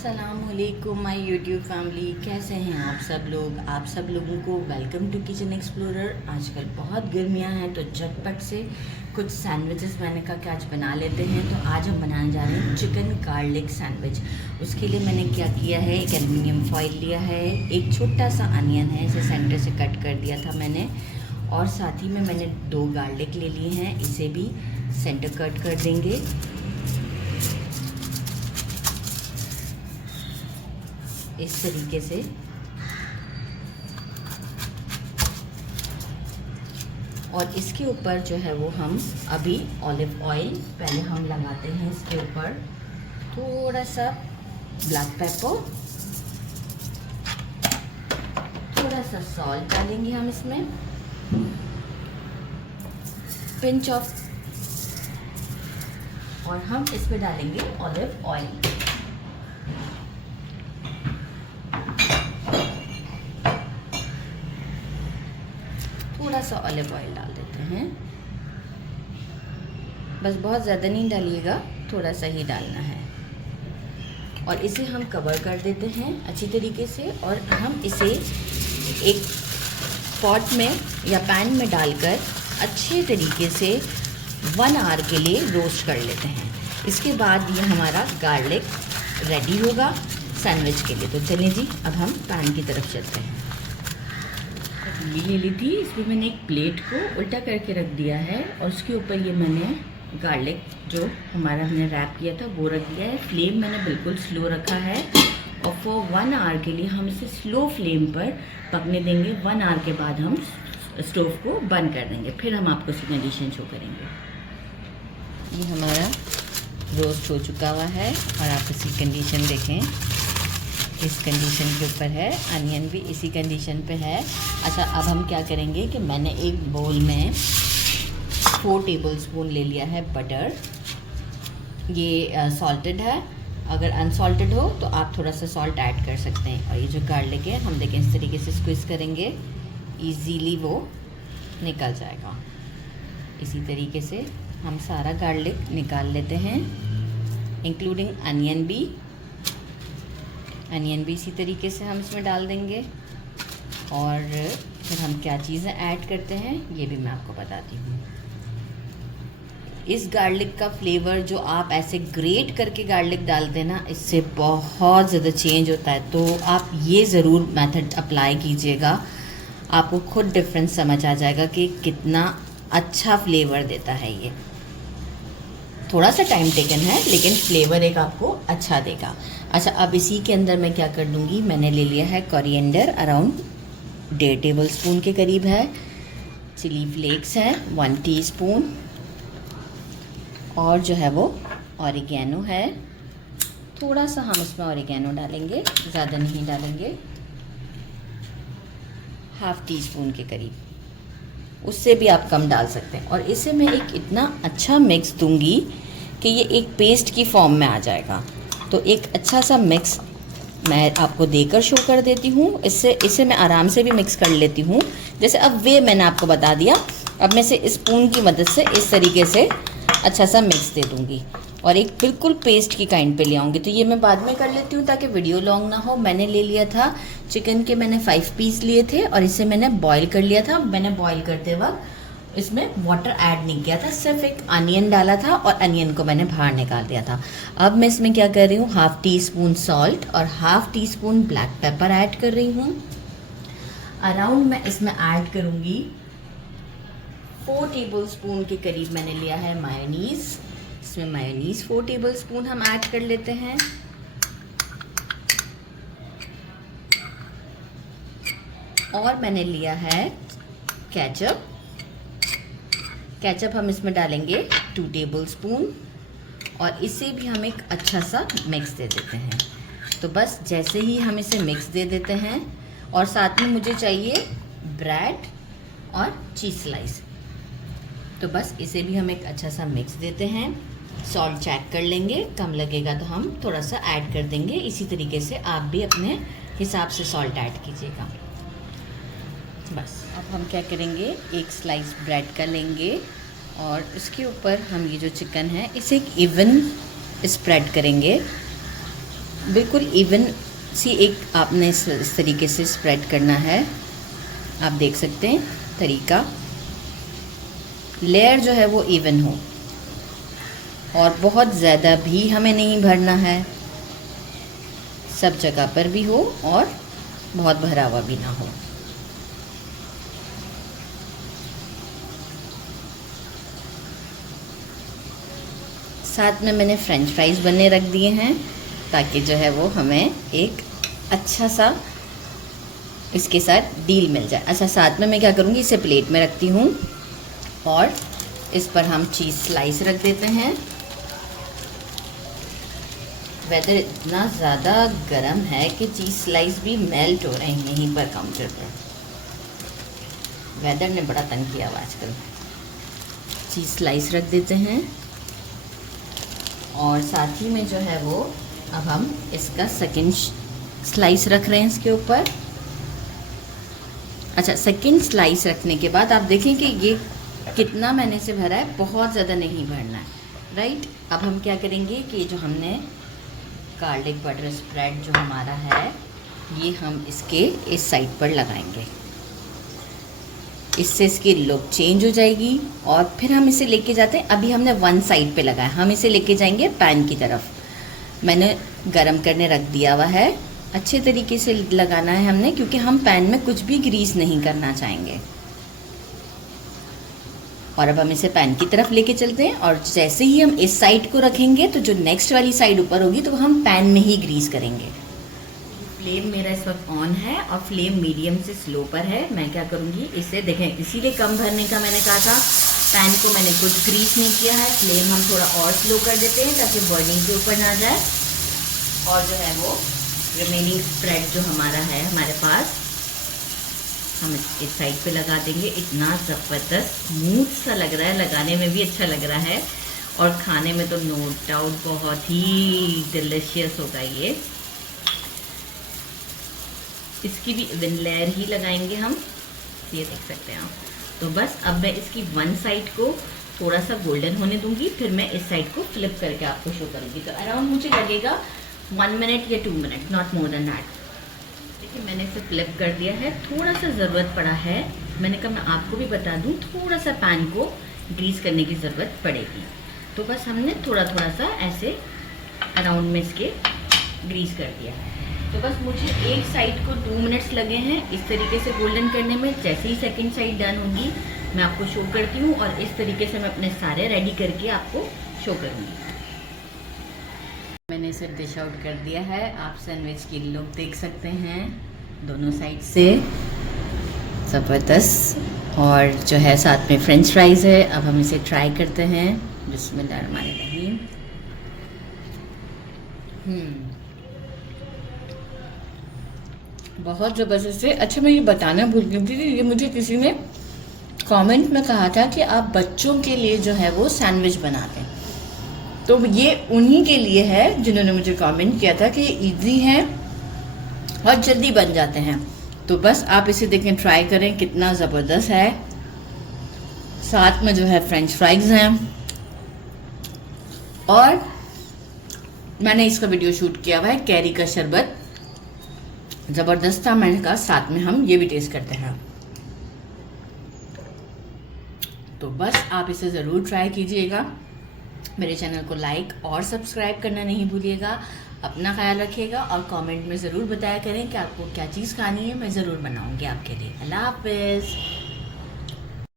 अस्सलामुअलैकुम my YouTube family, कैसे हैं आप सब लोग। आप सब लोगों को वेलकम टू किचन एक्सप्लोरर। आजकल बहुत गर्मियां हैं तो झटपट से कुछ सैंडविचेस मैंने कहा कि आज बना लेते हैं। तो आज हम बनाने जा रहे हैं चिकन गार्लिक सैंडविच। उसके लिए मैंने क्या किया है, एक एल्युमिनियम फॉइल लिया है, एक छोटा सा अनियन है, इसे सेंटर से कट कर दिया था मैंने, और साथ ही में मैंने 2 गार्लिक ले लिए हैं, इसे भी सेंटर कट कर देंगे। इस तरीके से और इसके ऊपर जो है वो हम अभी ऑलिव ऑयल पहले हम लगाते हैं। इसके ऊपर थोड़ा सा ब्लैक पेपर, थोड़ा सा सॉल्ट डालेंगे हम इसमें, पिंच ऑफ, और हम इसमें डालेंगे ऑलिव ऑयल। थोड़ा सा ऑलिव ऑयल डाल देते हैं, बस बहुत ज़्यादा नहीं डालिएगा, थोड़ा सा ही डालना है। और इसे हम कवर कर देते हैं अच्छी तरीके से, और हम इसे एक पॉट में या पैन में डालकर अच्छे तरीके से 1 आवर के लिए रोस्ट कर लेते हैं। इसके बाद ये हमारा गार्लिक रेडी होगा सैंडविच के लिए। तो चलिए जी, अब हम पैन की तरफ चलते हैं। ये ले ली थी, इसमें मैंने एक प्लेट को उल्टा करके रख दिया है, और उसके ऊपर ये मैंने गार्लिक जो हमारा हमने रैप किया था वो रख दिया है। फ्लेम मैंने बिल्कुल स्लो रखा है, और फॉर 1 आवर के लिए हम इसे स्लो फ्लेम पर पकने देंगे। 1 आवर के बाद हम स्टोव को बंद कर देंगे, फिर हम आपको इसकी कंडीशन शो करेंगे। ये हमारा रोस्ट हो चुका हुआ है, और आप इसकी कंडीशन देखें, इस कंडीशन के ऊपर है। अनियन भी इसी कंडीशन पे है। अच्छा, अब हम क्या करेंगे कि मैंने एक बोल में 4 टेबलस्पून ले लिया है बटर। ये सॉल्टेड है, अगर अनसॉल्टेड हो तो आप थोड़ा सा सॉल्ट ऐड कर सकते हैं। और ये जो गार्लिक है, हम देखें इस तरीके से स्क्विज करेंगे, इजीली वो निकल जाएगा। इसी तरीके से हम सारा गार्लिक निकाल लेते हैं, इंक्लूडिंग अनियन भी। अनियन भी इसी तरीके से हम इसमें डाल देंगे। और फिर हम क्या चीज़ें ऐड करते हैं ये भी मैं आपको बताती हूँ। इस गार्लिक का फ्लेवर जो आप ऐसे ग्रेट करके गार्लिक डालते हैं ना, इससे बहुत ज़्यादा चेंज होता है। तो आप ये ज़रूर मेथड अप्लाई कीजिएगा, आपको खुद डिफरेंस समझ आ जाएगा कि कितना अच्छा फ्लेवर देता है ये। थोड़ा सा टाइम टेकन है, लेकिन फ्लेवर एक आपको अच्छा देगा। अच्छा, अब इसी के अंदर मैं क्या कर दूँगी, मैंने ले लिया है कोरिएंडर, अराउंड 1.5 टेबलस्पून के करीब है। चिली फ्लेक्स है 1 टीस्पून, और जो है वो ऑरिगेनो है, थोड़ा सा हम इसमें ऑरिगेनो डालेंगे, ज़्यादा नहीं डालेंगे, 1/2 टीस्पून के करीब, उससे भी आप कम डाल सकते हैं। और इसे मैं एक इतना अच्छा मिक्स दूंगी कि ये एक पेस्ट की फॉर्म में आ जाएगा। तो एक अच्छा सा मिक्स मैं आपको देकर शो कर देती हूँ। इसे मैं आराम से भी मिक्स कर लेती हूँ। जैसे अब वे मैंने आपको बता दिया, अब मैं इसे स्पून की मदद से इस तरीके से अच्छा सा मिक्स दे दूँगी, और एक बिल्कुल पेस्ट की काइंड पे ले आऊँगी। तो ये मैं बाद में कर लेती हूँ ताकि वीडियो लॉन्ग ना हो। मैंने ले लिया था चिकन के, मैंने 5 पीस लिए थे, और इसे मैंने बॉईल कर लिया था। मैंने बॉईल करते वक्त इसमें वाटर ऐड नहीं किया था, सिर्फ एक अनियन डाला था, और अनियन को मैंने बाहर निकाल दिया था। अब मैं इसमें क्या कर रही हूँ, 1/2 टीस्पून सॉल्ट और 1/2 टीस्पून ब्लैक पेपर ऐड कर रही हूँ। अराउंड मैं इसमें ऐड करूँगी 4 टेबलस्पून के करीब मैंने लिया है मायोनीज़। इसमें मायोनीज़ 4 टेबलस्पून हम ऐड कर लेते हैं। और मैंने लिया है केचप। केचप हम इसमें डालेंगे 2 टेबलस्पून, और इसे भी हम एक अच्छा सा मिक्स दे देते हैं। तो बस जैसे ही हम इसे मिक्स दे देते हैं, और साथ में मुझे चाहिए ब्रेड और चीज़ स्लाइस, तो बस इसे भी हम एक अच्छा सा मिक्स देते हैं। सॉल्ट चेक कर लेंगे, कम लगेगा तो हम थोड़ा सा ऐड कर देंगे। इसी तरीके से आप भी अपने हिसाब से सॉल्ट ऐड कीजिएगा। बस अब हम क्या करेंगे, एक स्लाइस ब्रेड का लेंगे, और इसके ऊपर हम ये जो चिकन है इसे एक इवन स्प्रेड करेंगे। बिल्कुल इवन सी एक आपने इस तरीके से स्प्रेड करना है। आप देख सकते हैं तरीका, लेयर जो है वो इवन हो और बहुत ज़्यादा भी हमें नहीं भरना है, सब जगह पर भी हो और बहुत भरा हुआ भी ना हो। साथ में मैंने फ्रेंच फ्राइज़ बनने रख दिए हैं ताकि जो है वो हमें एक अच्छा सा इसके साथ डील मिल जाए। अच्छा, साथ में मैं क्या करूँगी, इसे प्लेट में रखती हूँ और इस पर हम चीज़ स्लाइस रख देते हैं। वेदर इतना ज़्यादा गर्म है कि चीज़ स्लाइस भी मेल्ट हो रहे हैं यहीं पर काउंटर पर। वेदर ने बड़ा तंग किया हुआ आजकल। चीज़ स्लाइस रख देते हैं और साथ ही में जो है वो अब हम इसका सेकंड स्लाइस रख रहे हैं इसके ऊपर। अच्छा, सेकंड स्लाइस रखने के बाद आप देखें कि ये कितना मैंने इसे भरा है, बहुत ज़्यादा नहीं भरना है, राइट। अब हम क्या करेंगे कि जो हमने गार्लिक बटर स्प्रेड जो हमारा है ये हम इसके इस साइड पर लगाएंगे। इससे इसकी लुक चेंज हो जाएगी और फिर हम इसे लेके जाते हैं। अभी हमने वन साइड पे लगाया, हम इसे लेके जाएंगे पैन की तरफ। मैंने गरम करने रख दिया हुआ है, अच्छे तरीके से लगाना है हमने, क्योंकि हम पैन में कुछ भी ग्रीस नहीं करना चाहेंगे। और अब हम इसे पैन की तरफ लेके चलते हैं और जैसे ही हम इस साइड को रखेंगे तो जो नेक्स्ट वाली साइड ऊपर होगी तो हम पैन में ही ग्रीस करेंगे। फ्लेम मेरा इस वक्त ऑन है और फ्लेम मीडियम से स्लो पर है। मैं क्या करूँगी, इसे देखें, इसीलिए कम भरने का मैंने कहा था। पैन को मैंने कुछ ग्रीस नहीं किया है। फ्लेम हम थोड़ा और स्लो कर देते हैं ताकि बॉइलिंग के ऊपर ना जाए। और जो है वो रिमेनिंग स्प्रेड जो हमारा है हमारे पास, हम इस साइड पे लगा देंगे। इतना ज़बरदस्त स्मूथ सा लग रहा है, लगाने में भी अच्छा लग रहा है और खाने में तो नो डाउट बहुत ही डिलीशियस होगा ये। इसकी भी इवन लेयर ही लगाएंगे हम, ये देख सकते हैं आप। तो बस अब मैं इसकी वन साइड को थोड़ा सा गोल्डन होने दूंगी, फिर मैं इस साइड को फ्लिप करके आपको शो करूँगी। तो अराउंड मुझे लगेगा 1 मिनट या 2 minute, not more than that. देखिए मैंने इसे फ्लिप कर दिया है। थोड़ा सा ज़रूरत पड़ा है, मैंने कहा मैं आपको भी बता दूं, थोड़ा सा पैन को ग्रीस करने की ज़रूरत पड़ेगी। तो बस हमने थोड़ा थोड़ा सा ऐसे अराउंड में इसके ग्रीस कर दिया है। तो बस मुझे एक साइड को 2 मिनट्स लगे हैं इस तरीके से गोल्डन करने में। जैसे ही सेकंड साइड डन होगी मैं आपको शो करती हूँ और इस तरीके से मैं अपने सारे रेडी करके आपको शो करूँगी। मैंने इसे डिश आउट कर दिया है। आप सैंडविच की लुक देख सकते हैं दोनों साइड से, ज़बरदस्त। और जो है साथ में फ्रेंच फ्राइज़ है। अब हम इसे ट्राई करते हैं। बिस्मिल्लाहिर्रहमानिर्रहीम। बहुत ज़बरदस्त है। अच्छा, मैं ये बताना भूल गई थी, ये मुझे किसी ने कमेंट में कहा था कि आप बच्चों के लिए जो है वो सैंडविच बनाते हैं। तो ये उन्हीं के लिए है जिन्होंने मुझे कमेंट किया था कि इजी हैं और जल्दी बन जाते हैं। तो बस आप इसे देखें, ट्राई करें, कितना ज़बरदस्त है। साथ में जो है फ्रेंच फ्राइज़ हैं और मैंने इसका वीडियो शूट किया हुआ है। कैरी का शरबत ज़बरदस्त था। मैंने कहा साथ में हम ये भी टेस्ट करते हैं। तो बस आप इसे ज़रूर ट्राई कीजिएगा। मेरे चैनल को लाइक और सब्सक्राइब करना नहीं भूलिएगा। अपना ख्याल रखिएगा और कमेंट में ज़रूर बताया करें कि आपको क्या चीज़ खानी है। मैं ज़रूर बनाऊंगी आपके लिए। अल्लाह हाफ़िज़।